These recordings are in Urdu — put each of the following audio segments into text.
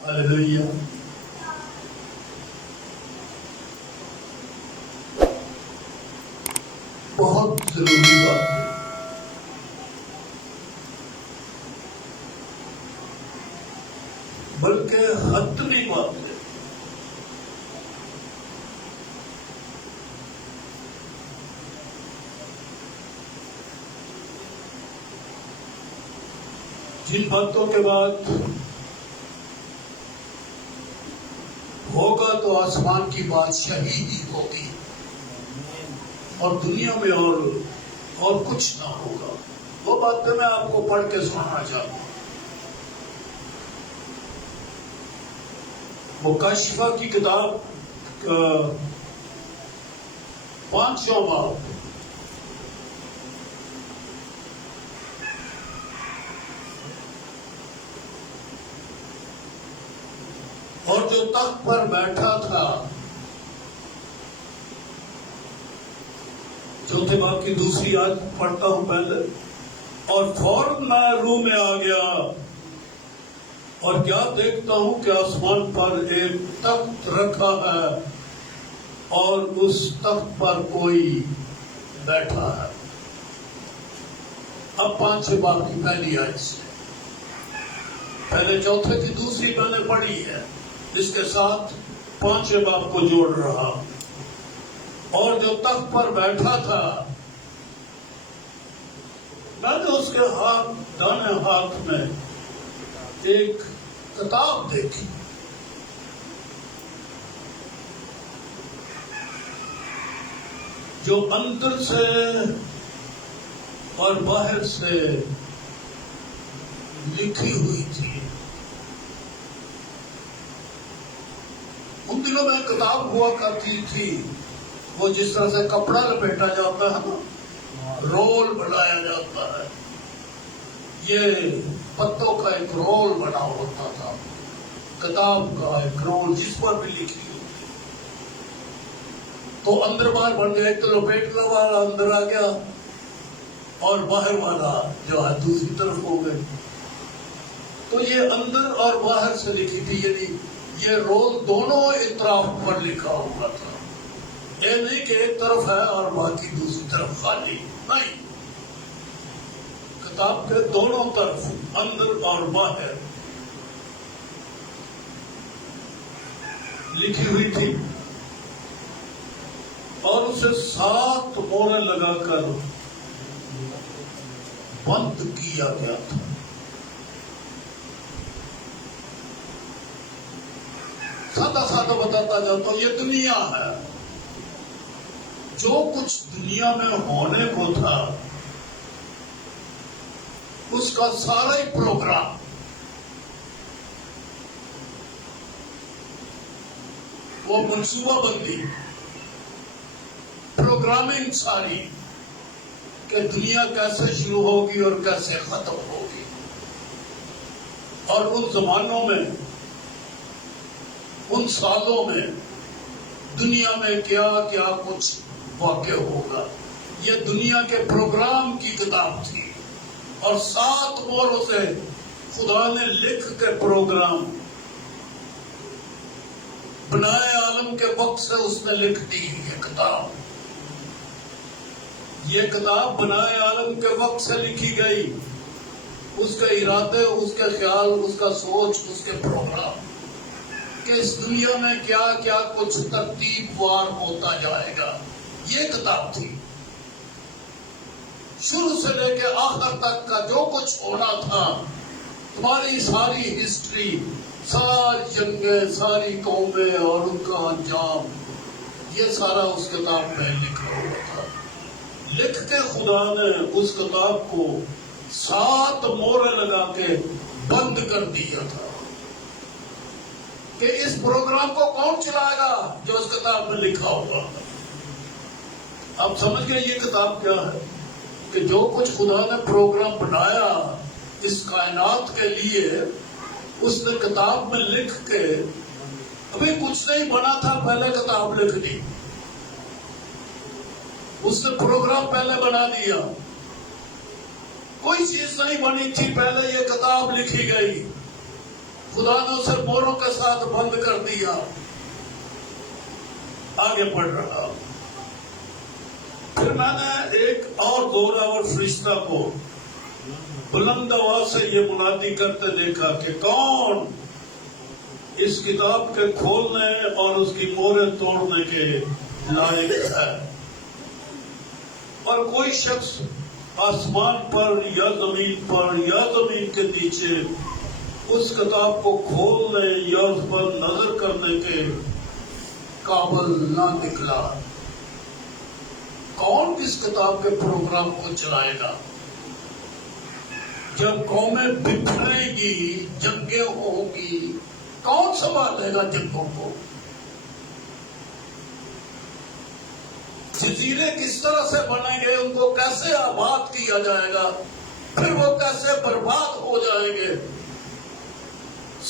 ہاللیلویا۔ بہت ضروری بات ہے، بلکہ حتمی بات ہے۔ جن باتوں کے بعد ہوگا تو آسمان کی بادشاہی ہی ہوگی، اور دنیا میں اور کچھ نہ ہوگا۔ وہ باتیں میں آپ کو پڑھ کے سنانا چاہتا ہوں۔ مکاشفہ کی کتاب 5واں باب، اور جو تخت پر بیٹھا تھا، چوتھے باب کی دوسری آیت پڑھتا ہوں پہلے۔ اور فوراً میں روح میں آ گیا، اور کیا دیکھتا ہوں کہ آسمان پر ایک تخت رکھا ہے، اور اس تخت پر کوئی بیٹھا ہے۔ اب 5 باب کی پہلی آیت سے، پہلے چوتھے کی دوسری میں نے پڑھی ہے، اس کے ساتھ 5 باب کو جوڑ رہا۔ اور جو تخت پر بیٹھا تھا، میں نے اس کے دائیں ہاتھ میں ایک کتاب دیکھی، جو اندر سے اور باہر سے لکھی ہوئی تھی۔ ان دنوں میں کتاب ہوا کرتی تھی، وہ جس طرح سے کپڑا لپیٹا جاتا ہے نا، رول بنایا جاتا ہے، یہ پتوں کا ایک رول بنا ہوتا تھا، کتاب کا ایک رول جس پر بھی لکھی ہوتی۔ تو اندر باہر بن گیا، ایک تو لپیٹنے والا اندر آ گیا، اور باہر والا جو ہے دوسری طرف ہو گئے۔ تو یہ اندر اور باہر سے لکھی تھی، یعنی یہ رول دونوں اطراف پر لکھا ہوا تھا۔ یہ نہیں کہ ایک طرف ہے اور باقی دوسری طرف خالی، نہیں، کتاب کے دونوں طرف اندر اور باہر لکھی ہوئی تھی، اور اسے 7 مہریں لگا کر بند کیا گیا تھا۔ سادہ سادہ بتاتا جاتا ہوں، یہ دنیا ہے۔ جو کچھ دنیا میں ہونے کو تھا، اس کا سارا ہی پروگرام وہ منصوبہ بندی، پروگرامنگ ساری، کہ دنیا کیسے شروع ہوگی اور کیسے ختم ہوگی، اور ان زمانوں میں، ان سالوں میں دنیا میں کیا کیا کچھ واقع ہوگا۔ یہ دنیا کے پروگرام کی کتاب تھی، اور 7 مہروں سے خدا نے لکھ کے پروگرام بنائے عالم کے وقت سے اس نے لکھ دی یہ کتاب۔ یہ کتاب بنائے عالم کے وقت سے لکھی گئی، اس کے ارادے، اس کے خیال، اس کا سوچ، اس کے پروگرام، کہ اس دنیا میں کیا کیا کچھ ترتیب وار ہوتا جائے گا۔ یہ کتاب تھی، شروع سے لے کے آخر تک کا جو کچھ ہونا تھا، تمہاری ساری ہسٹری، ساری جنگیں، ساری قومیں اور ان کا انجام، یہ سارا اس کتاب میں لکھا ہوا تھا۔ لکھ کے خدا نے اس کتاب کو 7 مہریں لگا کے بند کر دیا تھا، کہ اس پروگرام کو کون چلائے گا جو اس کتاب میں لکھا ہوا ہے۔ آپ سمجھ گئے یہ کتاب کیا ہے؟ کہ جو کچھ خدا نے پروگرام بنایا اس کائنات کے لیے، اس نے کتاب میں لکھ کے، ابھی کچھ نہیں بنا تھا، پہلے کتاب لکھ دی، اس نے پروگرام پہلے بنا دیا۔ کوئی چیز نہیں بنی تھی، پہلے یہ کتاب لکھی گئی، خدا نے اسے موروں کے ساتھ بند کر دیا. آگے پڑھ رہا. پھر میں نے ایک اور زوراور فرشتہ کو بلند آواز سے یہ منادی کرتے دیکھا کہ کون اس کتاب کے کھولنے اور اس کی موریں توڑنے کے لائق ہے. اور کوئی شخص آسمان پر یا زمین پر یا زمین کے نیچے اس کتاب کو کھولنے یا اس پر نظر کرنے کے قابل نہ نکلا. کون اس کتاب کے پروگرام کو چلائے گا؟ جب قومیں بکھریں گی، جنگیں ہوں گی، کون سنبھالے گا جنگوں کو؟ جزیرے کس طرح سے بنیں گے، ان کو کیسے آباد کیا جائے گا، پھر وہ کیسے برباد ہو جائیں گے؟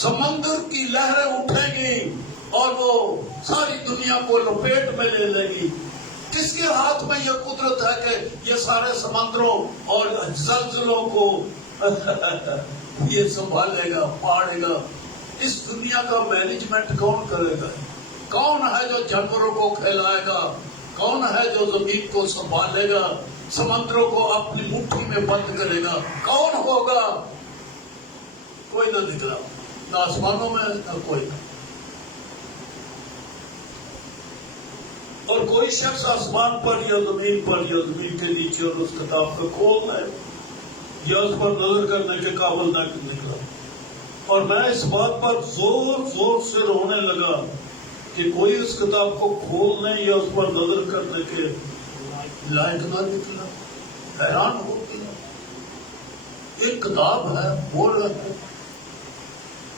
سمندر کی لہریں اٹھیں گی اور وہ ساری دنیا کو لپیٹ میں لے لے گی. کس کے ہاتھ میں یہ قدرت ہے کہ یہ سارے سمندروں اور زلزلوں کو یہ سنبھالے گا، پاڑے گا؟ اس دنیا کا مینجمنٹ کون کرے گا؟ کون ہے جو جانوروں کو کھلائے گا؟ کون ہے جو زمین کو سنبھالے گا، سمندروں کو اپنی مٹھی میں بند کرے گا؟ کون ہوگا؟ کوئی نہ نکلا، نہ آسمانوں میں نہ کوئی نہ. اور کوئی شخص آسمان پر یا زمین کے نیچے اور اس کتاب کو کھولنا ہے یا اس پر نظر کرنے کے قابل نہ نکلا. اور میں اس بات پر زور زور سے رونے لگا کہ کوئی اس کتاب کو کھولنے یا اس پر نظر کرنے کے لائق نہ نکلا. حیران ہو گیا. ایک کتاب ہے، بول رہا ہے،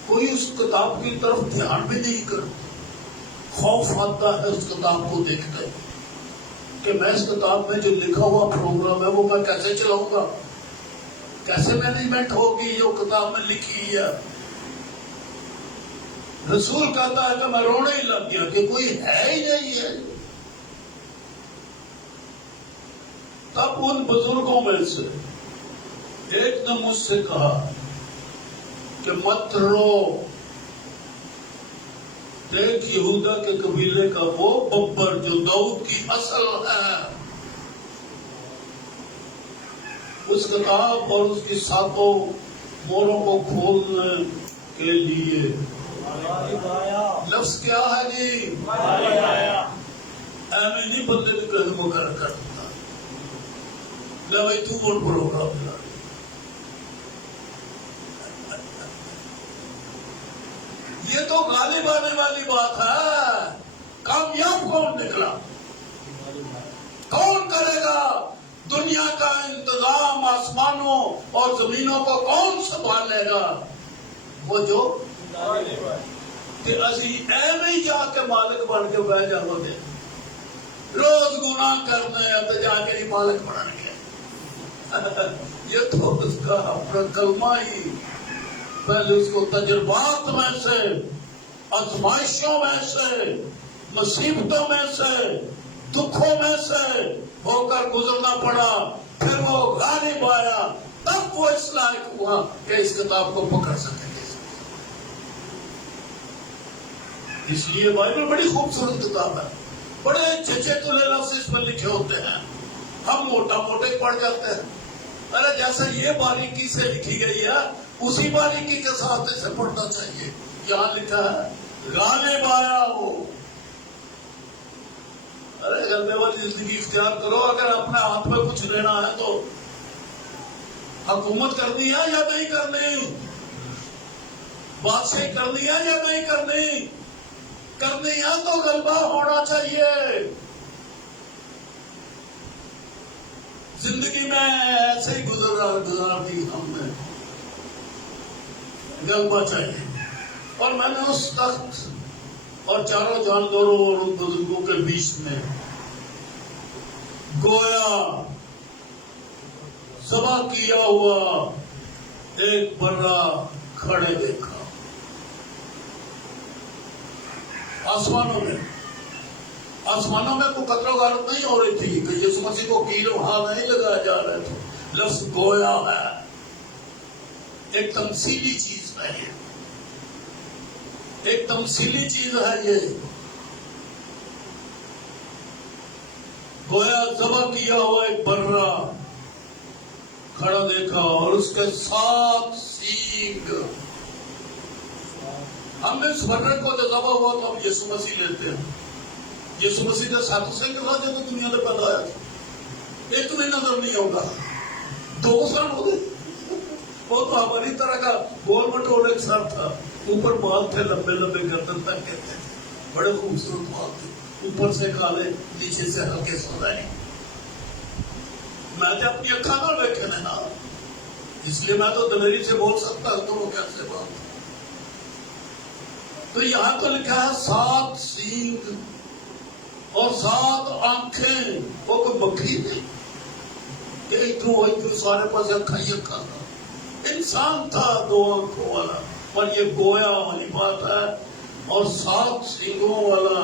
کوئی اس کتاب کی طرف دھیان بھی نہیں کرتا. خوف آتا ہے اس کتاب کو دیکھ کر کہ میں اس کتاب میں جو لکھا ہوا پروگرام ہے وہ میں کیسے چلاؤں گا، کیسے مینجمنٹ ہوگی جو کتاب میں لکھی ہے. رسول کہتا ہے کہ میں رونے ہی لگ گیا کہ کوئی ہے ہی نہیں ہے. تب ان بزرگوں میں سے ایک نے مجھ سے کہا کہ مت رو، دیکھ یہودا کے قبیلے کا وہ ببر جو داؤد کی اصل ہے، اس کتاب اور اس کی ساتوں موروں کو کھولنے کے لیے. لفظ کیا ہے جی؟ ایویں نہیں بندے نے کہیں مقرر کر دیتا لے بھائی تو ووٹ پروگرام لا. یہ تو غالب آنے والی بات ہے. کامیاب کون نکلا؟ کون کرے گا دنیا کا انتظام؟ آسمانوں اور زمینوں کو کون سنبھالے گا؟ وہ جو کہ اسی ایویں جا کے مالک بن کے بہ جاؤ گے، روز گناہ کرنے تو جا کے نہیں مالک بنیں گے. یہ تو اس کا اپنا کلمہ ہی پہلے اس کو تجربات میں سے، آزمائشوں میں سے، مصیبتوں میں سے، دکھوں میں سے ہو کر گزرنا پڑا. پھر وہ غالب آیا، تب وہ اس لائق ہوا کہ اس کتاب کو پکڑ سکے. اس لیے بائبل بڑی خوبصورت کتاب ہے. بڑے چچے چلے لفظ اس میں لکھے ہوتے ہیں. ہم موٹا موٹے پڑھ جاتے ہیں. ارے جیسا یہ باریکی سے لکھی گئی ہے اسی باریکی کے ساتھ اسے پڑھنا چاہیے. یہاں لکھا ہے غالب آیا ہو. ارے غلبے والی زندگی اختیار کرو. اگر اپنے ہاتھ میں کچھ لینا ہے تو حکومت کرنی ہے یا نہیں کرنی، بادشاہی کرنی ہے یا نہیں کرنی. کرنی ہے تو غلبہ ہونا چاہیے. زندگی میں ایسے ہی گزار دی ہم نے، غلبہ چاہیے. اور میں نے اس تخت اور چاروں جانوروں اور ان بزرگوں کے بیچ میں گویا ذبح کیا ہوا ایک بڑا کھڑے دیکھا. آسمانوں میں کوئی قطرہ غارت نہیں ہو رہی تھی کہ یسوع مسیح کو کیل وہاں نہیں لگایا جا رہے تھے. لفظ گویا ہے، ایک تمثیلی چیز نہیں ہے. ایک تمثیلی چیز ہے یہ. گویا ذبح کیا ہوا ایک برا کھڑا دیکھا اور اس کے 7 سینگ. ہم اس برے کو جو ذبح ہوا تو ہم یسوع مسیح لیتے ہیں. یسوع مسیح نے 7 سینگ کے ساتھ جو دنیا نے بتایا تھا ایک تمہیں نظر نہیں ہوگا 2 سال ہو گئے. وہ تو ہماری طرح کا گول مٹول ایک سر تھا, اوپر بال تھے لمبے لمبے گردن تک کے تھے, بڑے خوبصورت بال تھے, اوپر سے کالے نیچے سے ہلکے سونے. میں تو اپنی اکھا پر بیٹھے نا, اس لیے میں تو دلیری سے بول سکتا ہوں. تو وہ کیسے بات. تو یہاں تو لکھا ہے 7 سینگ اور 7 آنکھیں. وہ کوئی بکری نہیں کہ ادھر سارے پاس اکھا ہی اکھا تھا. انسان تھا 2 آنکھوں والا, پر یہ گویا والی بات ہے. اور 7 سینگوں والا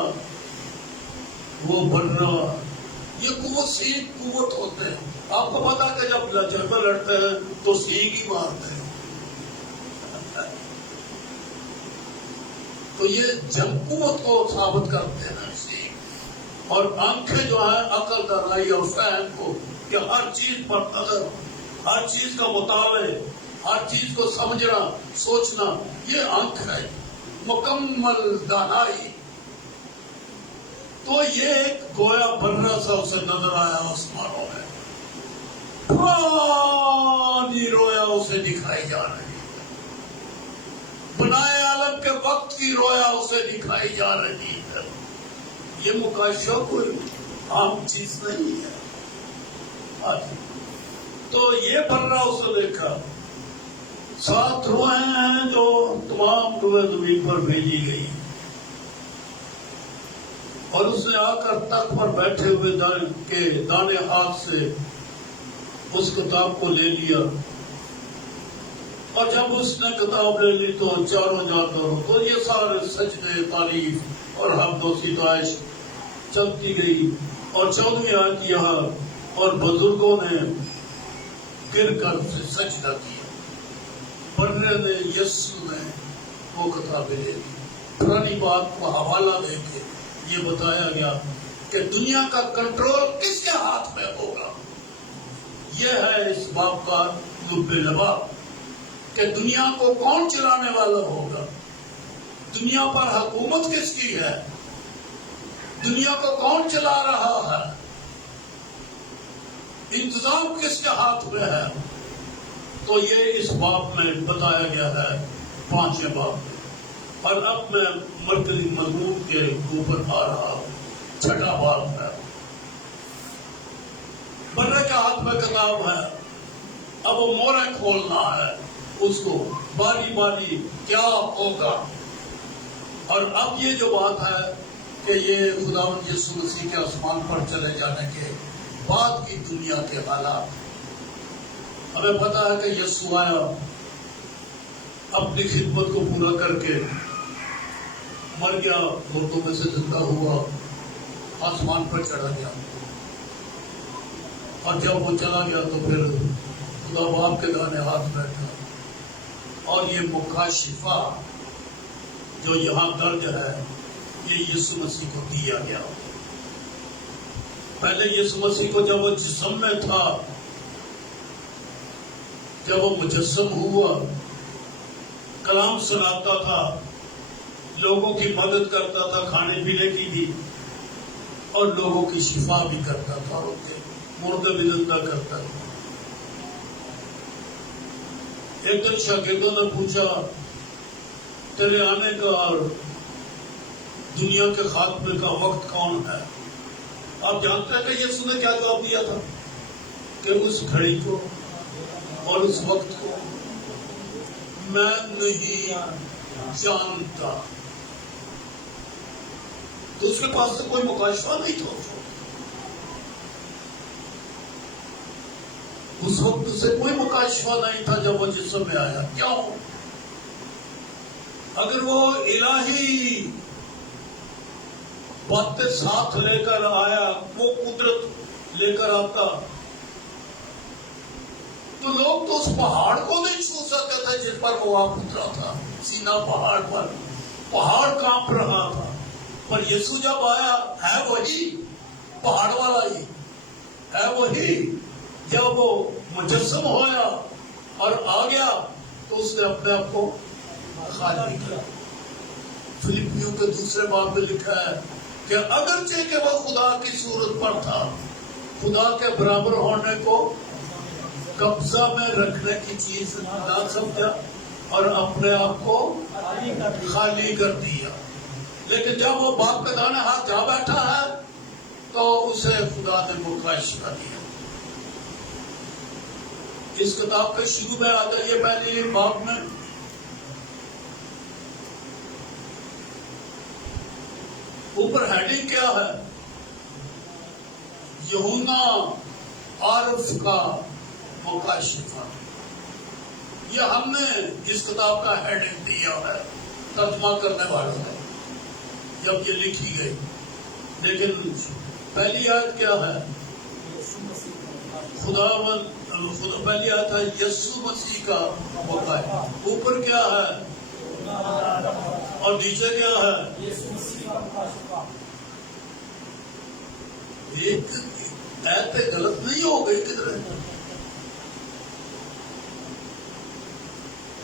وہ برا, یہ قوت ہوتے ہیں. آپ کو پتا کہ جب جنگ میں لڑتے ہیں تو سینگ ہی مارتے ہیں. تو یہ جنگ قوت کو ثابت کرتے ہیں سینگ. اور آنکھیں جو ہیں عقل دانائی اور فہم کو, کہ ہر چیز پر نظر, ہر چیز کا مطالعہ, ہر چیز کو سمجھنا سوچنا, یہ آنکھ ہے مکمل دانائی. تو یہ ایک گویا برا سا اسے نظر آیا آسمانوں میں. پرانی رویا اسے دکھائی جا رہی ہے, بنائے عالم کے وقت کی رویا اسے دکھائی جا رہی ہے. یہ مکاشفہ کوئی عام چیز نہیں ہے. تو یہ برا اسے دیکھا. 7 روحیں ہیں جو تمام روحیں زمین پر بھیجی گئی. اور اس نے آ کر تخت پر بیٹھے ہوئے دانے ہاتھ سے اس کتاب کو لے لیا. اور جب اس نے کتاب لے لی تو چاروں جانوروں, تو یہ سارے سجدے تعریف اور حمد و ستائش چلتی گئی. اور 14ویں آیت یہاں, اور بزرگوں نے گر کر سجدہ کیا. برے نے, یسوع نے وہ کتابیں لے لی. پرانی بات کو حوالہ دے کے یہ بتایا گیا کہ دنیا کا کنٹرول کس کے ہاتھ میں ہوگا. یہ ہے اس باب کا لب لباب, کہ دنیا کو کون چلانے والا ہوگا, دنیا پر حکومت کس کی ہے, دنیا کو کون چلا رہا ہے, انتظام کس کے ہاتھ میں ہے. تو یہ اس باب میں بتایا گیا ہے 5ویں باب میں. اور اب میں مرکزی مضمون کے اوپر آ رہا ہوں. 6واں باب ہے. برے کے ہاتھ میں کتاب ہے, اب وہ موریں کھولنا ہے اس کو باری باری کیا ہوگا. اور اب یہ جو بات ہے کہ یہ خداوند یسوع مسیح کے آسمان پر چلے جانے کے بعد کی دنیا کے حالات. ہمیں پتا ہے کہ یسوع آیا, اپنی خدمت کو پورا کر کے مر گیا, مردوں میں سے زندہ ہوا, آسمان پر چڑھا گیا. اور جب وہ چلا گیا تو پھر خدا باپ کے دانے ہاتھ بیٹھا. اور یہ مکاشفہ جو یہاں درج ہے یہ یسوع مسیح کو دیا گیا. پہلے یسوع مسیح کو جب وہ جسم میں تھا, جب وہ مجسم ہوا, کلام سناتا تھا, لوگوں کی مدد کرتا تھا, کھانے پینے کی بھی, اور لوگوں کی شفا بھی کرتا تھا, اور مردے بھی زندہ کرتا تھا. ایک دن شاگردوں نے پوچھا, تیرے آنے کا اور دنیا کے خاتمے کا وقت کون ہے؟ آپ جانتے ہیں کہ یسوع نے کیا جواب دیا تھا, کہ اس گھڑی کو اور اس وقت کو میں نہیں جانتا. تو اس کے پاس سے کوئی مکاشفہ نہیں تھا. اس وقت سے کوئی مکاشفہ نہیں تھا جب وہ جسم میں آیا. کیوں؟ اگر وہ الہی باتیں ساتھ لے کر آیا, وہ قدرت لے کر آتا, تو لوگ تو اس پہاڑ کو نہیں چھو سکتے تھے جس پر وہ آپ اترا تھا, سینا پہاڑ پر. پہاڑ کانپ رہا تھا، پر یسوع جب آیا ہے وہی پہاڑ والا ہی ہے، وہی جب وہ مجسم ہویا اور آ گیا تو اس نے اپنے آپ کو خالی کیا۔ فلپیوں کے دوسرے باب میں لکھا ہے کہ اگرچہ کہ وہ خدا کی صورت پر تھا، خدا کے برابر ہونے کو قبضہ میں رکھنے کی چیز نہ سمجھا اور اپنے آپ کو خالی کر دیا، لیکن جب وہ باپ کے دانے ہاتھ جا بیٹھا ہے تو اسے خدا نے مکاشفہ دیا۔ اس کتاب کے شروع میں آتا ہے، یہ پہلی باب میں اوپر ہیڈنگ کیا ہے؟ یوحنا عارف کا مکاشفہ۔ یہ ہم نے اس کتاب کا ہیڈنگ دیا ہے ترجمہ کرنے والوں نے جب یہ لکھی گئی، لیکن پہلی آیت کیا ہے؟ پہلی آیت ہے یسوع مسیح کا مکاشفہ۔ اوپر کیا ہے اور نیچے کیا ہے؟ ایک ایت غلط نہیں ہو گئی کدھر؟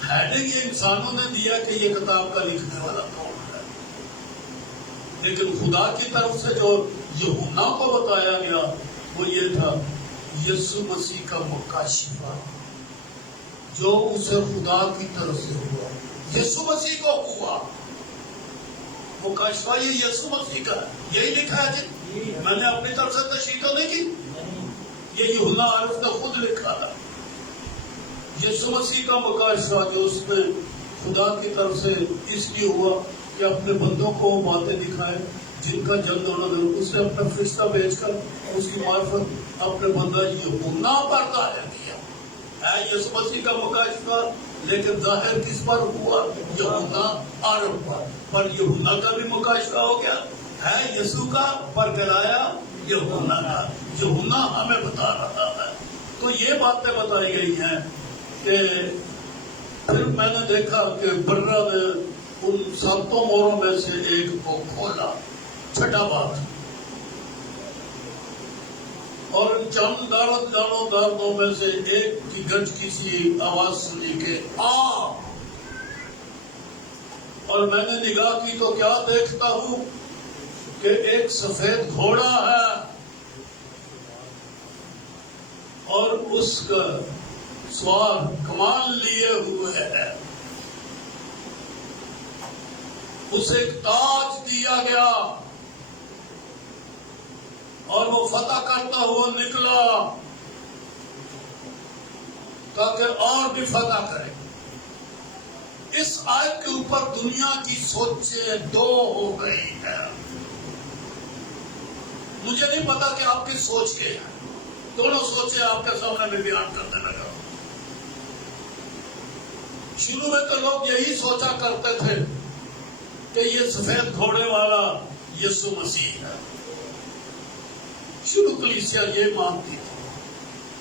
ہیڈنگ یہ انسانوں نے دیا کہ یہ کتاب کا لکھنے والا کون ہے، لیکن خدا کی طرف سے جو یوحنا کو بتایا گیا وہ یہ تھا یسوع مسیح کا مکاشفہ، جو اسے خدا کی طرف سے ہوا، یسوع مسیح کو ہوا مکاشفہ۔ یہ یسوع مسیح کا ہے، یہی لکھا ہے جی، میں نے اپنی طرف سے تشریح تو نہیں کی، یہ یوحنا عارف نے خود لکھا تھا۔ یسوع مسیح کا مکاشفہ جو اس میں خدا کی طرف سے اس لیے ہوا کہ اپنے بندوں کو باتیں دکھائے جن کا جلد ہونا ضرور، اس نے اپنا فرشتہ بھیج کر اس کی معرفت اپنے بندہ یوحنا پر ظاہر کیا ہے۔ یسوع مسیح کا مکاشفہ لیکن ظاہر کس پر ہوا؟ یوحنا عارف پر یوحنا کا بھی مکاشفہ ہو گیا ہے یسوع کا، پر کرایا یوحنا کا، یوحنا ہمیں بتا رہا ہے۔ تو یہ باتیں بتائی گئی ہیں کہ پھر میں نے دیکھا کہ برہ نے ان 7 موروں میں سے ایک کو کھولا، چھٹا بات، اور چند داردوں میں سے ایک کی گرج کی سی آواز سنی کہ آ، اور میں نے نگاہ کی تو کیا دیکھتا ہوں کہ ایک سفید گھوڑا ہے اور اس کا سوار کمان لیے ہوئے ہے، اسے ایک تاج دیا گیا اور وہ فتح کرتا ہوا نکلا تاکہ اور بھی فتح کرے۔ اس آیت کے اوپر دنیا کی سوچیں دو ہو گئی ہیں۔ مجھے نہیں پتا کہ آپ کی سوچ کے ہیں، دونوں سوچیں آپ کے سامنے میں بیان کرنے لگا۔ شروع میں تو لوگ یہی سوچا کرتے تھے کہ یہ سفید گھوڑے والا یسوع مسیح ہے، شروع کلیسیا یہ مانتی تھی۔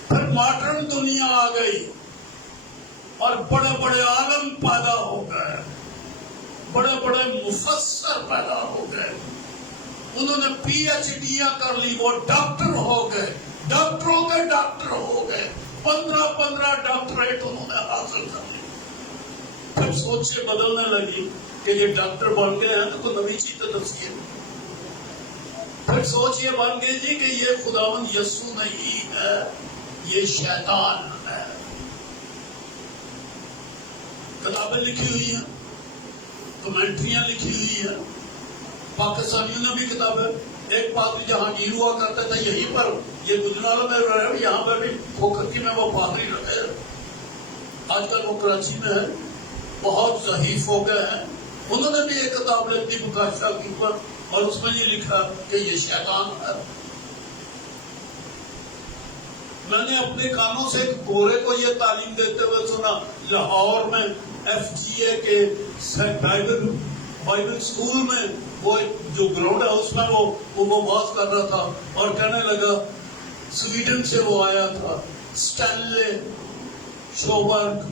پھر ماڈرن دنیا آ گئی اور بڑے بڑے عالم پیدا ہو گئے، بڑے بڑے مفسر پیدا ہو گئے، انہوں نے PhD کر لی، وہ ڈاکٹر ہو گئے، ڈاکٹروں کے ڈاکٹر ہو گئے، 15 ڈاکٹریٹ انہوں نے حاصل کر لی۔ پھر سوچیں بدلنے لگی کہ یہ ڈاکٹر بن گئے ہیں تو کوئی نئی چیز تو دسیے۔ پھر سوچ یہ بن گئی جی کہ یہ خداوند یسوع نہیں ہے، یہ شیطان ہے۔ کتابیں لکھی ہوئی ہیں، کمنٹریاں لکھی ہوئی ہیں، پاکستانیوں نے بھی کتابیں، ایک پادری جہانگیر ہوا کرتے تھے یہیں پر، یہ گجرالہ میں رہے، یہاں پر بھی کھوکھر میں وہ پادری رہے، آج کل وہ کراچی میں ہے، بہت ضعیف ہو گئے ہیں۔ انہوں نے بھی ایک کتاب لکھی مکاشفہ کے اوپر اور اس میں یہ لکھا کہ یہ شیطان ہے۔ میں نے اپنے کانوں سے ایک گورے کو یہ تعلیم دیتے ہوئے سنا، لاہور میں FGA کے بائبل اسکول میں، وہ جو گراؤنڈ ہے اس میں وہ بات کر رہا تھا اور کہنے لگا سویڈن سے وہ آیا تھا، اسٹینلے شوبرگ،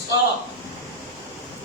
7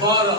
12।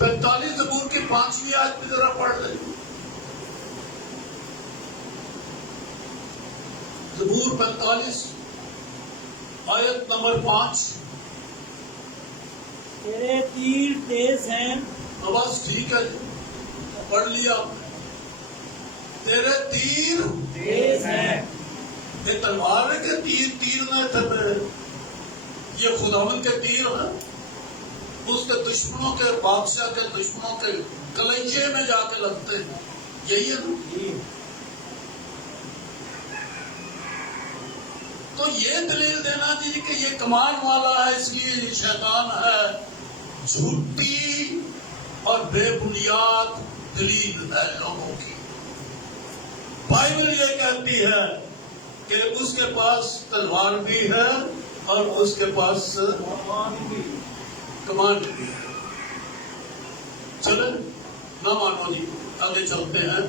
45 زبور کی 5ویں آیت میں ذرا پڑھ لیں. زبور 45 آیت نمبر 5. تیرے تیر تیز ہیں. بس ٹھیک ہے، پڑھ لیا. تیرے تیر تیز ہیں. یہ تلوار ہے کہ تیر نہ تھے، یہ خداوند کے تیر ہیں. اس کے دشمنوں کے، بادشاہ کے دشمنوں کے کلیجے میں جا کے لگتے ہیں. یہی ہے نا. تو یہ دلیل دینا جی کہ یہ کمان والا ہے، اس لیے یہ شیطان ہے، جھوٹی اور بے بنیاد دلیل ہے لوگوں کی. بائبل یہ کہتی ہے کہ اس کے پاس تلوار بھی ہے اور اس کے پاس کمان بھی ہے. چلیں نہ مانو جی، آگے چلتے ہیں.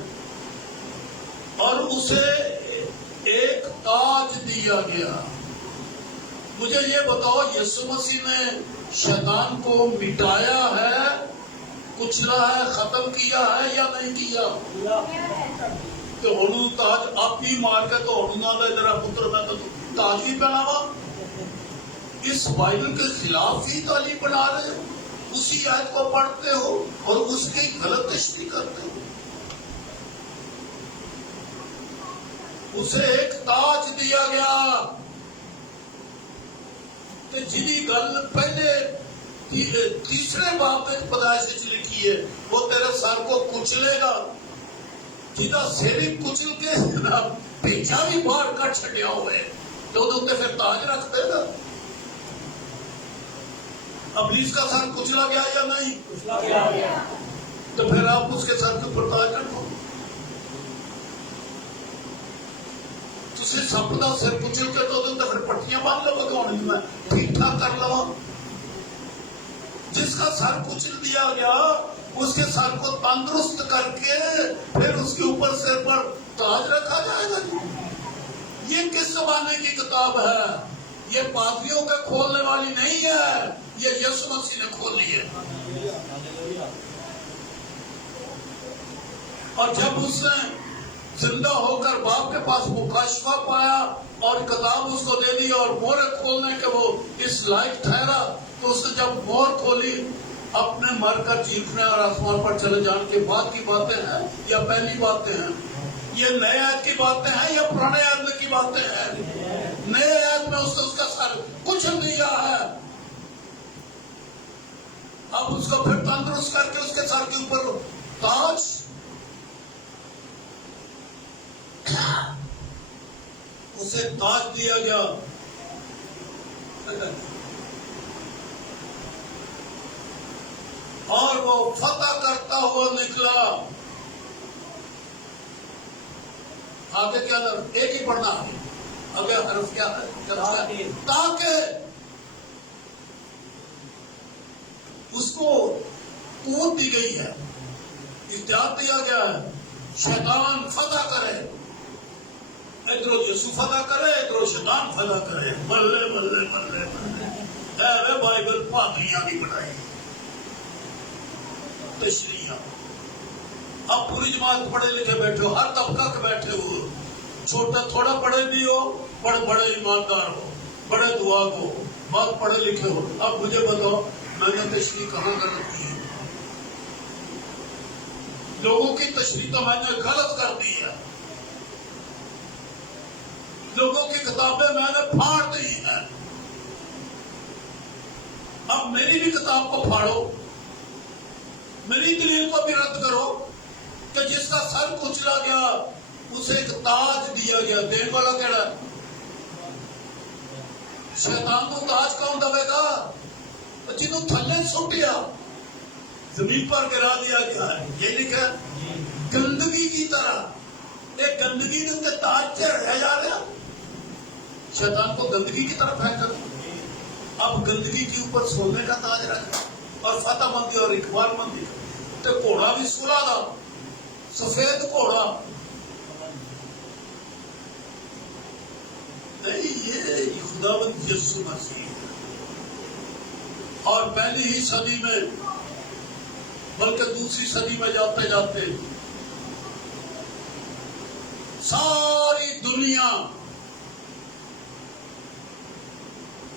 اور اسے ایک تاج دیا گیا. مجھے یہ بتاؤ، یسوع مسیح نے شیطان کو مٹایا ہے، کچلا ہے، ختم کیا ہے یا نہیں کیا؟ کہ ہنو تاج آپ ہی مار کے تو ہنو نہ لے ذرا پتر میں تو تاج ہی پہناوا. اس بائبل کے خلاف ہی تعلیم بنا رہے ہو، اسی آیت کو پڑھتے ہو اور اس کی غلط تشریح کرتے ہو. اسے ایک تاج دیا گیا. تو جنہی گل پہلے تیسرے باب میں پیدائش لکھی ہے، وہ تیرے سر کو کچلے گا. جہاں سیری کچل کے پیچھا بھی باہر کٹ چھٹیا ہوئے تو پھر تاج رکھتے گا. ابلیس کا سر کچلا گیا یا نہیں؟ کچلا گیا. تو پھر آپ اس کے سر کے اوپر تاج رکھو. سپ کا سر کچل کے تو پھر پٹیاں باندھ لو گے، میں ٹھیک ٹھاک کر لو. جس کا سر کچل دیا گیا اس کے سر کو تندرست کر کے پھر اس کے اوپر سر پر تاج رکھا جائے گا. یہ کس زمانے کی کتاب ہے؟ یہ پادریوں کے کھولنے والی نہیں ہے، یہ یسوع مسیح نے کھولی ہے. اور جب اس نے زندہ ہو کر باپ کے پاس مکاشفہ پایا اور کتاب اس کو دے دی اور مورے کھولنے کے وہ اس لائق ٹھہرا، تو اس نے جب مور کھولی، اپنے مر کر چیخنے اور آسمان پر چلے جانے کے بعد کی باتیں ہیں یا پہلی باتیں ہیں؟ یہ نئے عہد کی باتیں ہیں یا پرانے عہد کی باتیں ہیں؟ نئے عہد میں اس نے اس کا سر کچل دیا ہے. اب اس کو پھر تندرست کر کے اس کے سر کے اوپر تاج. اسے تاج دیا گیا. اور وہ فتح کرتا ہوا نکلا. آگے کیا لفظ؟ ایک ہی پڑھنا ہے. آگے حرف کیا ہے؟ تاکہ اس کو قوت دی گئی ہے، اختیار دیا گیا ہے. شیطان فتح کرے، ادھر یسوع فتح کرے، ادھر شیطان فتح کرے. بلے بلے بلے بلے. اے بائبل پادریاں کی بنائی تشریح. اب پوری جماعت پڑھے لکھے بیٹھے ہو، ہر طبقہ کے بیٹھے ہو، چھوٹا تھوڑا پڑھے بھی ہو، بڑے ایماندار ہو، بڑے دعا ہو، بہت پڑھے لکھے ہو. اب مجھے بتاؤ میں نے تشریح کہاں غلط کی ہے؟ لوگوں کی تشریح تو میں نے غلط کر دی ہے. لوگوں کی کتابیں میں نے پھاڑ دی ہیں. اب میری بھی کتاب کو پھاڑو، میری دلیل کو بھی رد کرو کہ جس کا سر کچلا گیا اسے ایک تاج دیا گیا. دین والا کہڑا ہے؟ شیطان کو تاج کون دے گا؟ جنہوں تھلے سٹیا، زمین پر گرا دیا گیا ہے. یہ لکھا گندگی کی طرح، ایک گندگی کے تاج سے رہ جا رہا. شیطان کو گندگی کی طرف پھینکا. اب گندگی کے اوپر سونے کا تاج رکھا اور فتح مندی اور اقبال مندی. تو گھوڑا بھی سلا تھا، سفید گھوڑا. نہیں، یہ خداوند یسوع مسیح. اور پہلی ہی صدی میں بلکہ دوسری صدی میں جاتے جاتے ساری دنیا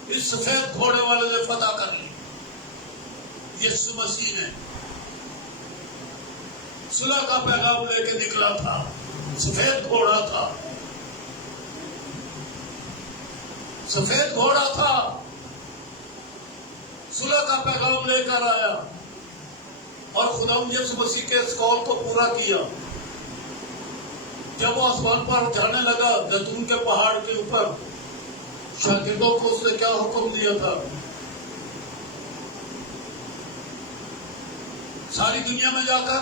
اس سفید گھوڑے والے نے فتح کر لی. یسوع مسیح نے صلح کا پیغام لے کے نکلا تھا، سفید گھوڑا تھا، سفید گھوڑا تھا، صلح کا پیغام لے کر آیا اور خداوند یسوع مسیح کے اس قول کو پورا کیا. جب وہ آسمان پر جانے لگا زیتون کے پہاڑ کے اوپر، شاگردوں کو اس نے کیا حکم دیا تھا؟ ساری دنیا میں جا کر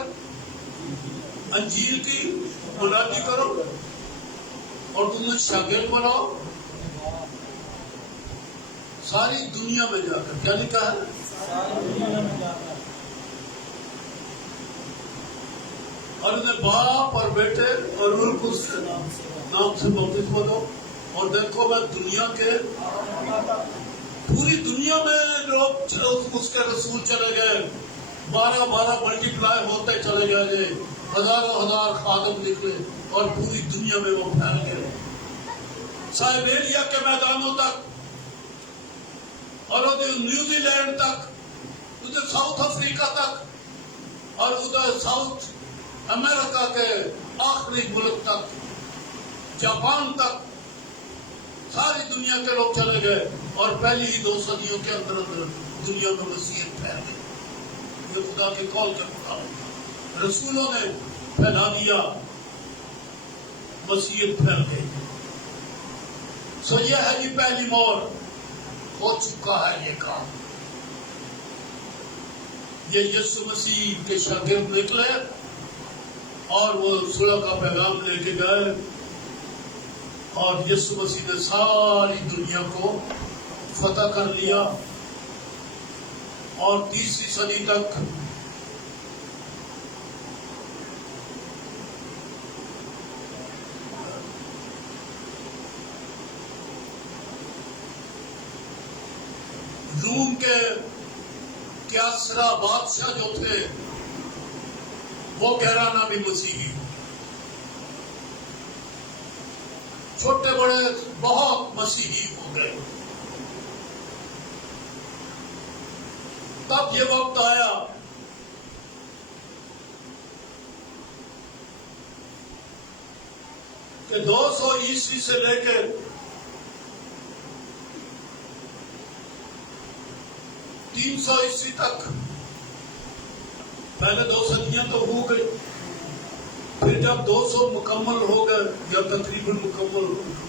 انجیل کی منادی کرو اور تمہیں شاگرد بناؤ. ساری دنیا میں جا کر، کیا لکھا ہے؟ اور انہیں باپ اور بیٹے اور روح القدس کے نام سے بپتسمہ دو. اور دیکھو میں دنیا کے پوری دنیا میں لوگ اس کے رسول چلے گئے، 12 ملٹی پلائی ہوتے چلے گئے، ہزار خادم نکلے اور پوری دنیا میں وہ پھیل گئے، سائبیریا کے میدانوں تک اور ادھر نیوزی لینڈ تک، ادھر ساؤتھ افریقہ تک اور ادھر ساؤتھ امریکہ کے آخری ملک تک، جاپان تک، ساری دنیا کے لوگ چلے گئے اور پہلی ہی 2 صدیوں کے اندر دنیا میں مسیحیت پھیل گئی. یہ خدا کے قول کے مطابق رسولوں نے پھیلا دیا، مسیحیت پھیل گئی. سو یہ ہے جی پہلی مور، ہو چکا ہے یہ کام. یہ یسوع مسیح کے شاگرد نکلے اور وہ صلح کا پیغام لے کے گئے اور یسوع مسیح نے ساری دنیا کو فتح کر لیا اور 3 صدی تک روم کے کیسرا بادشاہ جو تھے وہ گھرانا بھی مسیحی، چھوٹے بڑے بہت مسیحی ہو گئے. تب یہ وقت آیا کہ 200 عیسوی سے لے کے 300 عیسوی تک، پہلے 2 صدیاں تو ہو گئی، پھر جب 200 مکمل ہو گئے یا تقریباً مکمل ہو گئے،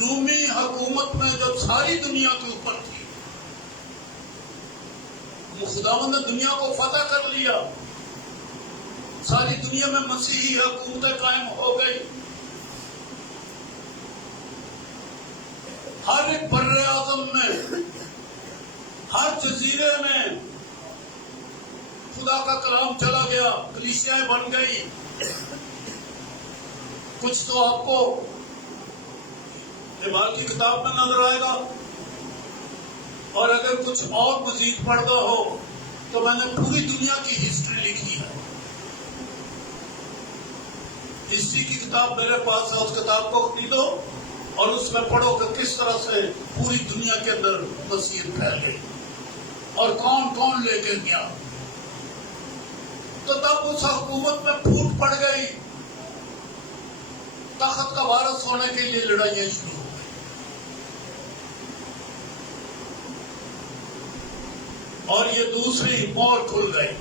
رومی حکومت میں جب ساری دنیا کے اوپر تھی، خداوند نے دنیا کو فتح کر لیا، ساری دنیا میں مسیحی حکومتیں قائم ہو گئی. ہر ایک بر اعظم میں، ہر جزیرے میں خدا کا کلام چلا گیا، کلیسیاں بن گئی. کچھ تو آپ کو اعمال کی کتاب میں نظر آئے گا، اور اگر کچھ اور مزید پڑھنا ہو تو میں نے پوری دنیا کی ہسٹری لکھی ہے. ہسٹری کی کتاب میرے پاس ہے، اس کتاب کو خریدو اور اس میں پڑھو کہ کس طرح سے پوری دنیا کے اندر مسیحیت پھیل گئی اور کون کون لے کے گیا. تو تب اس حکومت میں پھوٹ پڑ گئی، طاقت کا وارث ہونے کے لیے لڑائیاں شروع ہو گئی اور یہ دوسری مور کھل گئی.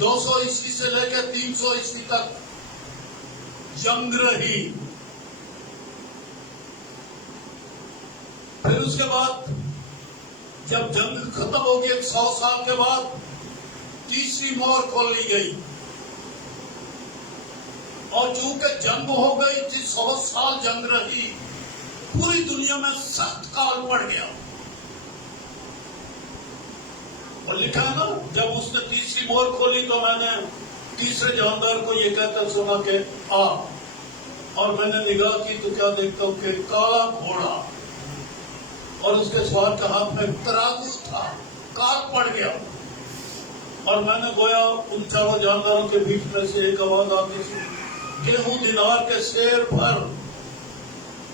200 عیسوی سے لے کے 300 عیسوی تک جنگ رہی. پھر اس کے بعد جب جنگ ختم ہو گئی 100 سال کے بعد تیسری مور کھول لی گئی، اور چونکہ جنگ ہو گئی تھی، 100 سال جنگ رہی، پوری دنیا میں سخت کال پڑ گیا. اور لکھا ہے نا، جب اس نے تیسری مور کھولی تو میں نے تیسرے جاندار کو یہ کہتے سنا کہ آ، اور میں نے نگاہ کی تو کیا دیکھتا ہوں کہ کالا گھوڑا اور اس کے سوار کے ہاتھ میں ترازو تھا، کاٹ پڑ گیا، اور میں نے گویا ان چاروں جانداروں کے بیچ میں سے ایک آواز آتی تھی، گیہوں دینار کے سیر پر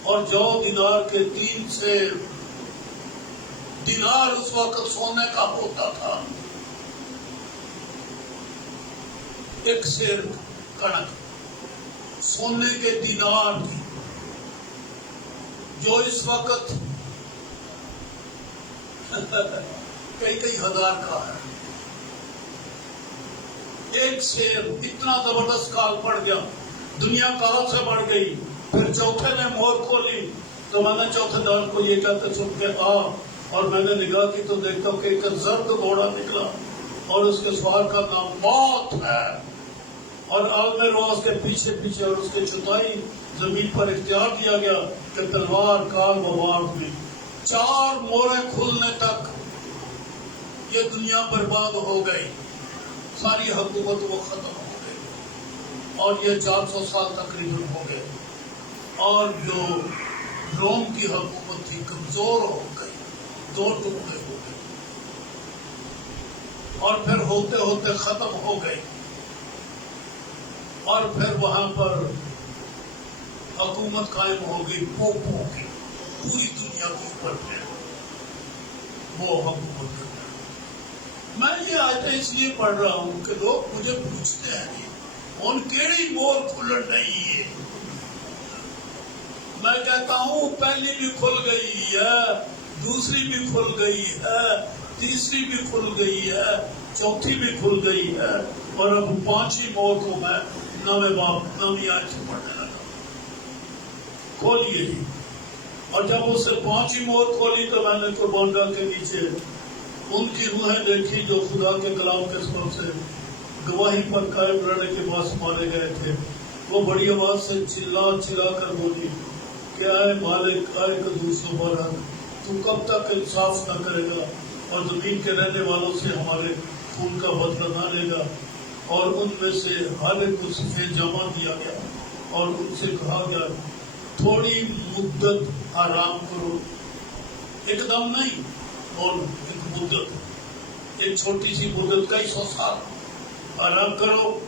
اور جو دینار کے 3 سیر۔ دینار اس وقت سونے کا ہوتا تھا، ایک سیر کنک سونے کے دینار کی، جو اس وقت کئی ہزار کا ہے۔ ایک سیر اتنا زبردست کال پڑ گیا، دنیا کال سے بڑھ گئی۔ پھر چوتھے نے مہر کھولی تو میں نے چوتھے دار کو یہ کہتے سن کے آ، اور میں نے نگاہ کی تو دیکھتا ہوں کہ ایک زرد گھوڑا نکلا اور اس کے سوار کا نام موت ہے، اور عالم روز کے پیچھے پیچھے، اور اس کے چوتھائی زمین پر اختیار دیا گیا کہ تلوار کال وار میں 4 موریں کھلنے تک یہ دنیا برباد ہو گئی، ساری حکومت وہ ختم ہو گئی، اور یہ 400 سال تقریباً ہو گئے، اور جو روم کی حکومت تھی کمزور ہو گئی، 2 ٹکڑے ہو گئے، اور پھر ہوتے ہوتے ختم ہو گئی، اور پھر وہاں پر حکومت قائم ہو گئی پوپوں کی، پوری دنیا کے اوپر پھر وہ حکومت کر رہے۔ میں یہ آیتیں اس لیے پڑھ رہا ہوں کہ لوگ مجھے پوچھتے ہیں ان کیڑی مور کھلن نہیں ہے، میں کہتا ہوں پہلی بھی کھل گئی ہے، دوسری بھی کھل گئی ہے، تیسری بھی کھل گئی ہے، چوتھی بھی کھل گئی ہے، اور اب 5ویں مور کو میں نویں آیت سے پڑھنے لگا۔ کھولیے جی، اور جب اس سے 5ویں مور کھولی تو میں نے قربان گاہ کے نیچے ان کی روحیں دیکھی جو خدا کے کلام کے سبب سے گواہی پر قائم رہنے کے بعد مارے گئے تھے۔ وہ بڑی آواز سے چلا چلا کر بولی کہ اے مالک، اے قدوس و برحق، تو کب تک انصاف نہ کرے گا اور زمین کے رہنے والوں سے ہمارے خون کا بدلہ نہ لے گا؟ اور ان میں سے ہر ایک کو سفید جامہ دیا گیا، اور ان سے کہا گیا تھوڑی مدت آرام کرو، ایک دم نہیں، اور ایک مدت، ایک چھوٹی سی مدت، کئی 100 سال آرام کرو،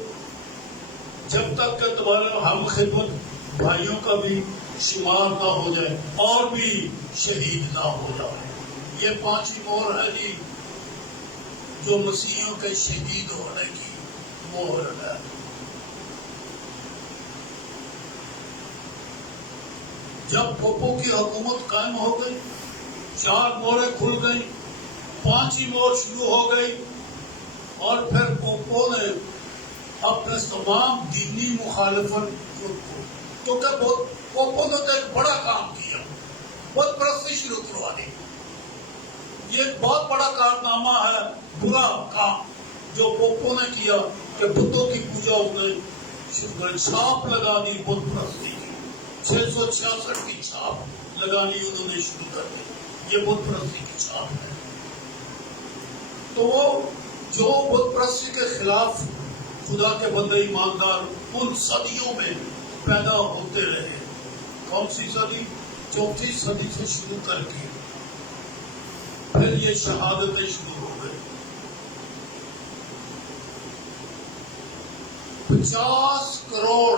جب تک کہ تمہارے ہم خدمت بھائیوں کا بھی شمار نہ ہو جائے اور بھی شہید نہ ہو جائے۔ یہ 5ویں مہر ہے جی، جو مسیحیوں کے شہید ہونے کی مہر ہے۔ جب پوپوں کی حکومت قائم ہو گئی، 4 مہریں کھل گئی، 5ویں مہر شروع ہو گئی، اور پھر پوپوں نے اپنے تمام دینی مخالفت کیونکہ پوپوں نے تو ایک بڑا کام کیا، بت پرستی شروع کروا دی۔ یہ ایک بہت بڑا کارنامہ ہے، برا کام جو پوپوں نے کیا کہ بتوں کی پوجا انہوں نے چھاپ لگا دی، بت پرستی کی 666 کی چھاپ لگانی انہوں نے شروع کر دی، یہ بت پرستی کی چھاپ ہے۔ تو وہ جو بت پرستی کے خلاف خدا کے بندے ایماندار ان صدیوں میں پیدا ہوتے رہے۔ کون سی صدی؟ 4تھی صدی سے شروع کر کے پھر یہ شہادتیں شروع ہو گئی۔ 50 کروڑ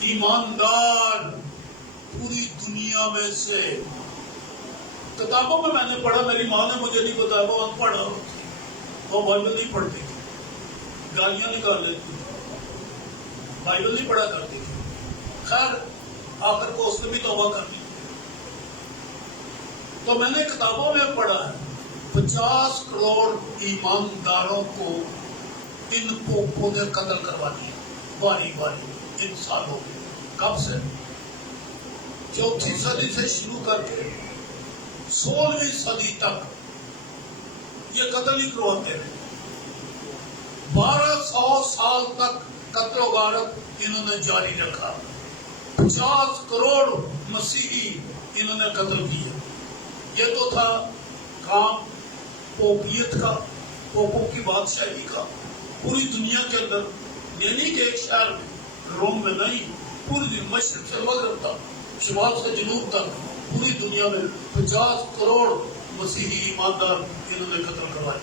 ایماندار پوری دنیا میں سے، کتابوں میں نے پڑھا، میری ماں نے مجھے نہیں بتایا، وہ ان پڑھا، وہ بائبل نہیں پڑھتی تھی، گالیاں نکال لیتی تھی، بائبل نہیں پڑھا کرتی تھی۔ خیر آخر کو اس نے بھی توبہ کر دی، تو میں نے کتابوں میں پڑھا ہے 50 کروڑ ایمانداروں کو ان پوپوں نے قتل کروا دیا، باری باری ان سالوں میں۔ کب سے؟ 4تھی صدی سے شروع کر کے 16ویں صدی تک یہ قتل ہی کرواتے رہے۔ 1200 سال تک قتل و غارت انہوں نے جاری رکھا، 50 کروڑ مسیحی انہوں نے قتل کیا۔ یہ تو تھا کام پوپیت کا، پوپوں کی بادشاہی کا، پوری دنیا کے اندر، یعنی کہ ایک شہر میں، روم میں نہیں، پوری دنیا مشرق سے مغرب تک، شمال سے جنوب تک، پوری دنیا میں 50 کروڑ مسیحی ایماندار انہوں نے قتل کروائے.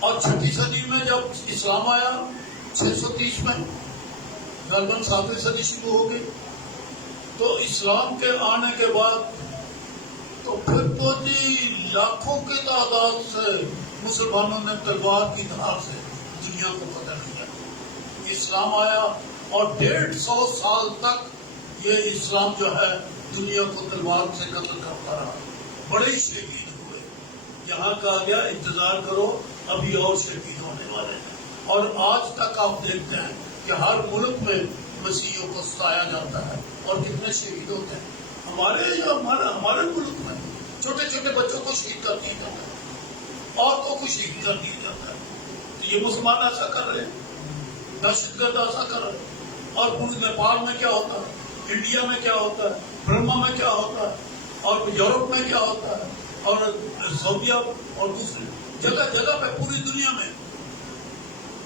اور 6 صدی میں جب اسلام آیا 630 میں، غالباً 7ویں صدی شروع ہو گئی، تو اسلام کے آنے کے بعد تو پھر تو جی لاکھوں کی تعداد سے مسلمانوں نے تلوار کی دھار سے دنیا کو فتح کیا. اسلام آیا اور 150 سال تک یہ اسلام جو ہے دنیا کو تلوار سے قتل کرتا رہا. بڑے شہید ہوئے. یہاں کہا گیا انتظار کرو، ابھی اور شہید ہونے والے ہیں. اور آج تک آپ دیکھتے ہیں کہ ہر ملک میں مسیحیوں کو ستایا جاتا ہے اور کتنے شہید ہوتے ہیں. ہمارے ملک میں چھوٹے چھوٹے بچوں کو شہید کر دیا جاتا ہے، عورتوں کو شہید کر دیا جاتا ہے. تو یہ مسلمان ایسا کر رہے ہیں، دہشت گرد ایسا کر رہے ہیں. اور پورے نیپال میں کیا ہوتا ہے، انڈیا میں کیا ہوتا ہے، برما میں کیا ہوتا ہے، اور یورپ میں کیا ہوتا ہے، اور سعودیہ اور دوسری جگہ جگہ پہ پوری دنیا میں،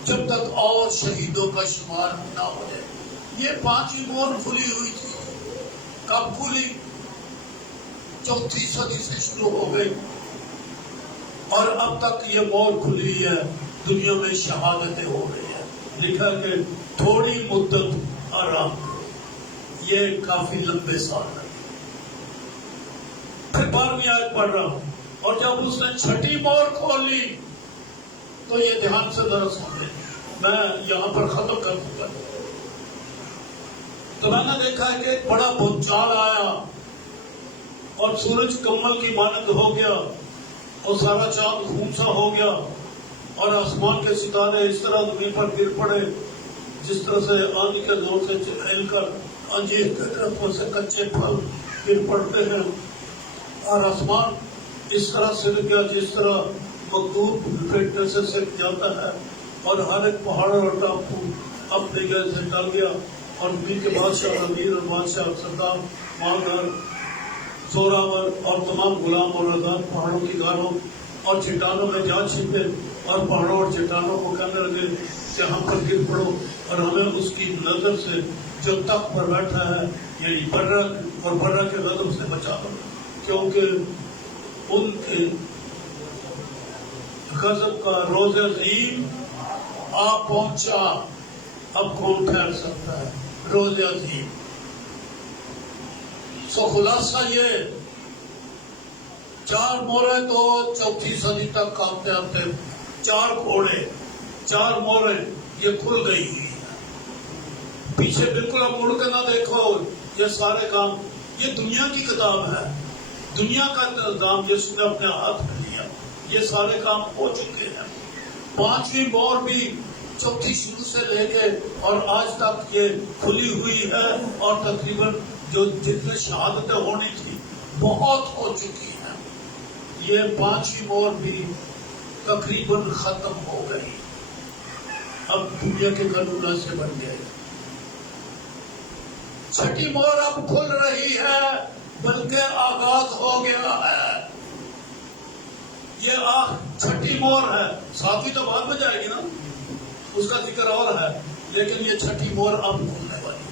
جب تک اور شہیدوں کا شمار نہ ہو جائے. یہ 5ویں مہر کھلی ہوئی تھی. کب کھلی؟ 4تھی صدی سے شروع ہو گئی اور اب تک یہ مہر کھلی ہے. دنیا میں شہادتیں ہو رہی ہیں. لکھا کہ تھوڑی مدت آرام کرو. یہ کافی لمبے سال ہے. پھر 12ویں آیت پڑھ رہا ہوں. اور جب اس نے 6ٹھی مہر کھول لی تو یہ دھیان سے ذرا سن لیں، میں یہاں پر ختم کر دوں گا. تو میں نے دیکھا کہ ایک بڑا بھونچال آیا اور سورج کمل کی مانند ہو گیا اور سارا چاند خون سا ہو گیا اور آسمان کے ستارے اس طرح زمین پر گر پڑے جس طرح سے آندھی کے زور سے ہل کر انجیر کے درختوں سے کچے پھل گر پڑتے ہیں. اور آسمان اس طرح سر گیا جس طرح مکتوب لپیٹنے سے سک جاتا ہے، اور ہر ایک پہاڑ اور ٹاپو اپنے جگہ سے ڈل گیا. اور زمین کے بادشاہ، امیر اور بادشاہ، سردار، مالدار، زوراور اور تمام غلام اور آزاد پہاڑوں کی غاروں اور چٹانوں میں جا چھپے اور پہاڑوں اور چٹانوں کو کہنے لگے کہ ہم پر گر پڑو اور ہمیں اس کی نظر سے جو تخت پر بیٹھا ہے یعنی برہ اور برہ کے غضب سے بچا دو، کیونکہ ان کے غضب کا روز عظیم آ پہنچا. اب کون ٹھہر سکتا ہے روز عظیم؟ سو خلاصہ یہ 4 مہریں تو 4تھی صدی تک کاپتے آتے، 4 گھوڑے، 4 مہریں یہ کھل گئی. پیچھے بالکل اب مڑ کے نہ دیکھو. یہ سارے کام، یہ دنیا کی کتاب ہے، دنیا کا نظام جس نے اپنے ہاتھ میں لیا. یہ سارے کام ہو چکے ہیں. 5ویں مہر بھی 4تھی شروع سے لے کے اور آج تک یہ کھلی ہوئی ہے، اور تقریباً جو جتنے شہادتیں ہونی تھی بہت ہو چکی ہیں. یہ 5ویں مہر بھی تقریباً ختم ہو گئی. اب دنیا کے قانون سے بن گئے. 6ٹھی مہر اب کھل رہی ہے، بلکہ آغاز ہو گیا ہے. یہ 6ٹھی مہر ہے. 7ویں تو بعد میں جائے گی نا، اس کا ذکر اور ہے، لیکن یہ 6ٹھی مہر اب کھلنے والی.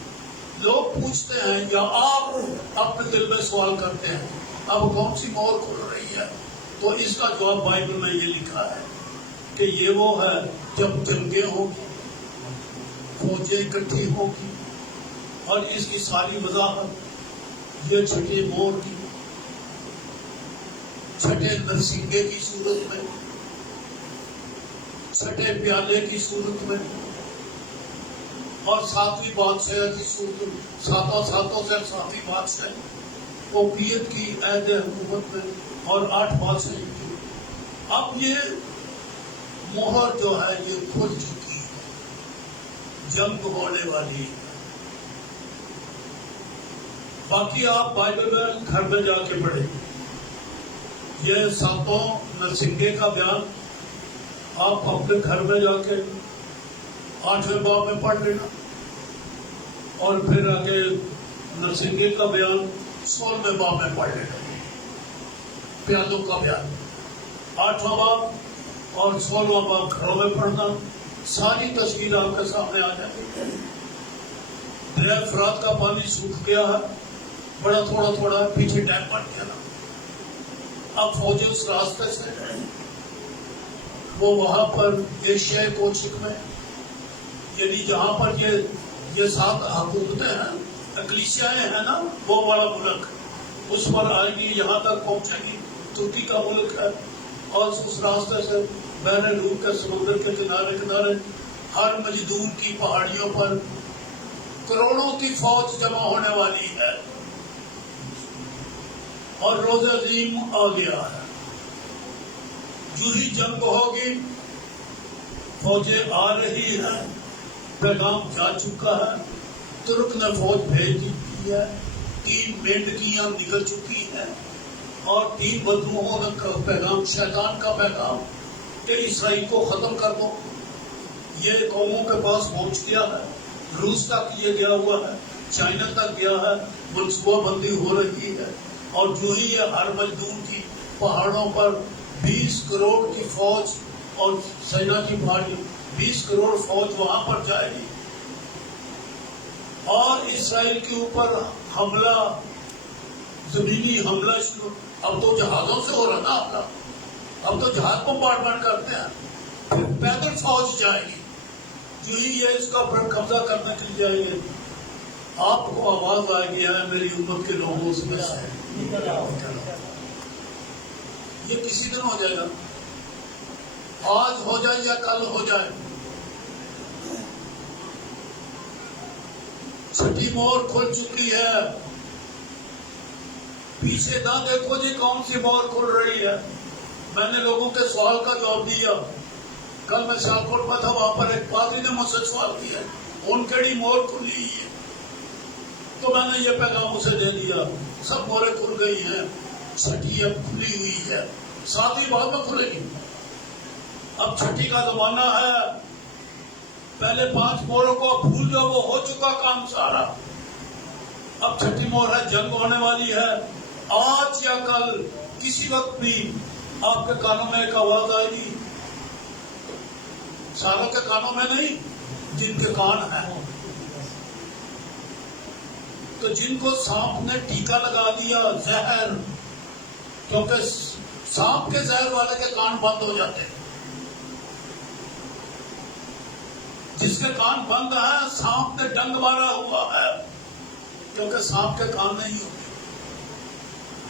لوگ پوچھتے ہیں یا آپ اپنے دل میں سوال کرتے ہیں اب کون سی مہر کھل رہی ہے؟ تو اس کا جواب بائبل میں یہ لکھا ہے کہ یہ وہ ہے جب جنگیں ہوگی، فوجیں اکٹھی ہوگی، اور اس کی ساری وضاحت یہ 6ٹھی مہر کی 6ٹھے نرسنگے کی صورت میں، 6ٹھے پیالے کی صورت میں، اور 7ویں بادشاہ کی صورت میں، ساتوں سے 7ویں بادشاہ اوپیت کی عہد حکومت میں، اور 8 بادشاہ کی. اب یہ مہر جو ہے یہ کھل چکی ہے، جنگ ہونے والی ہے. باقی آپ بائبل میں گھر میں جا کے پڑھیں. یہ 7 نرسنگے کا بیان آپ اپنے گھر میں جا کے 8ویں باب میں پڑھ لینا، اور پھر آگے نرسنگے کا بیان 16ویں باب میں پڑھ لینا. پیالوں کا بیان 8واں باب اور 16واں باب گھروں میں پڑھنا، ساری تصویر آپ کے سامنے آ جائے گی. دریا فرات کا پانی سوکھ گیا ہے، بڑا تھوڑا تھوڑا پیچھے ڈیم بن گیا نا. اب فوجیں اس راستے سے وہ وہاں پر ایشیا کوچک میں، یعنی جہاں پر یہ 7 حکومتیں ہیں، اکلیسیائیں ہیں نا، وہ والا ملک اس پر آئے گی، یہاں تک پہنچے گی. ترکی کا ملک ہے، اور اس راستے سے بحر روم کے سمندر کے کنارے کنارے ہر مجدور کی پہاڑیوں پر کروڑوں کی فوج جمع ہونے والی ہے، اور روز عظیم آ گیا ہے. جو ہی جنگ ہوگی، فوجیں آ رہی ہیں، پیغام جا چکا ہے. ترک نے فوج بھیج دی ہے، 3 میںڈکیاں نکل چکی ہیں، اور 3 بدبوؤں کا پیغام، شیطان کا پیغام کہ اسرائیل کو ختم کر دو، یہ قوموں کے پاس پہنچ گیا ہے. روس تک یہ گیا ہوا ہے، چائنا تک گیا ہے، منصوبہ بندی ہو رہی ہے. اور جو ہی یہ ہر مزدور کی پہاڑوں پر 20 کروڑ کی فوج اور سینا کی بھاری 20 کروڑ فوج وہاں پر جائے گی، اور اسرائیل کے اوپر حملہ، زمینی حملہ شروع. اب تو جہازوں سے ہو رہا نا حملہ، اب تو جہاز بمبارڈمنٹ کرتے ہیں، پھر پیدل فوج جائے گی. جو ہی یہ اس کا پر قبضہ کرنے کے لیے جائیں گے، آپ کو آواز آئے گی ہے میری امت کے لوگوں سے یہ کسی دن ہو جائے گا، آج ہو جائے یا کل ہو جائے. چھٹی مور کھل چکی ہے، پیچھے نہ دیکھو جی کون سی مور کھل رہی ہے. میں نے لوگوں کے سوال کا جواب دیا. کل میں سیالکوٹ میں تھا، وہاں پر ایک پادری نے مجھ سے سوال کیا ان کیڑی مور کھلی ہے، تو میں نے یہ پیغام اسے دے دیا. سب موریں کھل گئی ہیں، چھٹی اب کھلی ہوئی ہے، 7 ہی بعد میں کھلے گی. اب چھٹی کا زمانہ ہے، پہلے 5 موروں کو بھول جاؤ، وہ ہو چکا کام سارا. اب چھٹی مور ہے، جنگ ہونے والی ہے. آج یا کل کسی وقت بھی آپ کے کانوں میں ایک آواز آئے گی، ساروں کے کانوں میں نہیں، جن کے کان ہیں. تو جن کو سانپ نے ٹیکا لگا دیا، زہر، کیونکہ سانپ کے زہر والے کے کان بند ہو جاتے ہیں. جس کے کان بند ہیں، سانپ نے ڈنگ مارا ہوا ہے، کیونکہ سانپ کے کان نہیں ہوتے.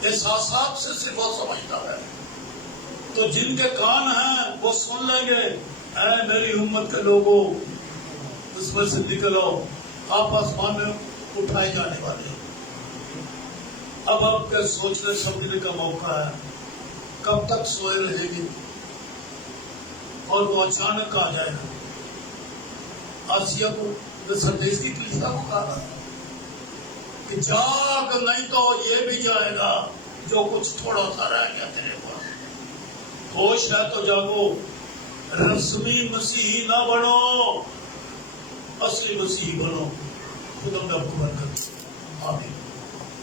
احساسات سے صرف وہ سمجھتا ہے. تو جن کے کان ہیں وہ سن لیں گے، اے میری امت کے لوگوں، اس میں سے نکلو، آپ آسمان میں اٹھائے جانے والے. اب آپ کے سوچنے سمجھنے کا موقع ہے. کب تک سوئے رہے گی؟ اور وہ اچانک آ جائے گا. آسیہ کو سردیس کی کلیسا کو کہا کہ جاگ، نہیں تو یہ بھی جائے گا جو کچھ تھوڑا سا رہ گیا تیرے پاس. ہوش ہے تو جاگو، رسمی مسیحی نہ بنو، اصلی مسیحی بنو. خدا میں آپ کو برکت. آمین.